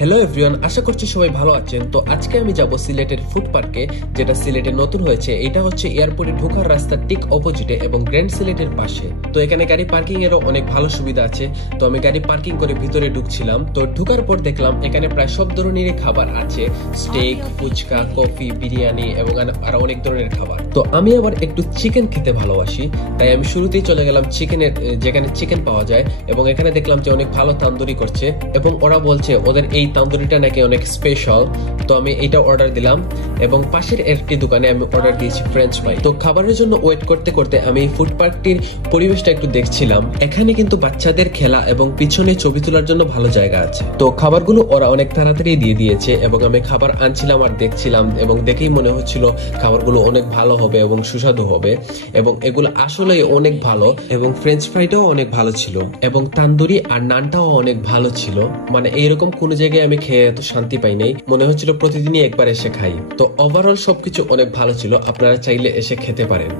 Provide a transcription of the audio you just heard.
Hello everyone, আশা করছি সবাই ভালো আছেন। তো আজকে আমি যাব সিলেটের ফুড পার্কে, যেটা সিলেটে নতুন হয়েছে। এটা হচ্ছে এয়ারপোর্টে ঢোকার রাস্তার ঠিক অপোজিটে এবং গ্র্যান্ড সিলেটের পাশে। তো এখানে গাড়ি পার্কিং এরও অনেক ভালো সুবিধা আছে। তো আমি গাড়ি পার্কিং করে ভিতরে ঢুকছিলাম। তো ঢোকার পর দেখলাম এখানে প্রায় সব ধরনেরই খাবার আছে, স্টেক, ফুচকা, কফি, বিরিয়ানি এবং আরো অনেক ধরনের খাবার। তো আমি আবার একটু চিকেন খেতে ভালোবাসি, তাই আমি শুরুতেই চলে গেলাম চিকেনের, যেখানে চিকেন পাওয়া যায়। এবং এখানে দেখলাম যে অনেক ভালো তান্দুরি করছে এবং ওরা বলছে ওদের এই তান্দুরিটা নাকি অনেক স্পেশাল। তো আমি এটা অর্ডার দিলাম এবং পাশের একটি দোকানে আমি অর্ডার দিয়েছি ফ্রেঞ্চ ফ্রাই। তো খাবারের জন্য ওয়েট করতে করতে আমি এই ফুড পার্কটির পরিবেশটা একটু দেখছিলাম। এখানে কিন্তু বাচ্চাদের খেলা এবং পিছনে ছবি তোলার জন্য ভালো জায়গা আছে। তো খাবারগুলো ওরা অনেক তাড়াতাড়ি দিয়ে দিয়েছে এবং আমি খাবার আনছিলাম আর দেখছিলাম এবং দেখেই মনে হচ্ছিল খাবারগুলো অনেক ভালো হবে এবং সুস্বাদু হবে এবং এগুলো আসলে অনেক ভালো। এবং ফ্রেঞ্চ ফ্রাইটাও অনেক ভালো ছিল এবং তান্দুরি আর নানটাও অনেক ভালো ছিল। মানে এইরকম কোনো জায়গায় আমি খেয়ে এত শান্তি পাই নাই, মনে হচ্ছিল প্রতিদিনই একবার এসে খাই। তো ওভারঅল সবকিছু অনেক ভালো ছিল, আপনারা চাইলে এসে খেতে পারেন।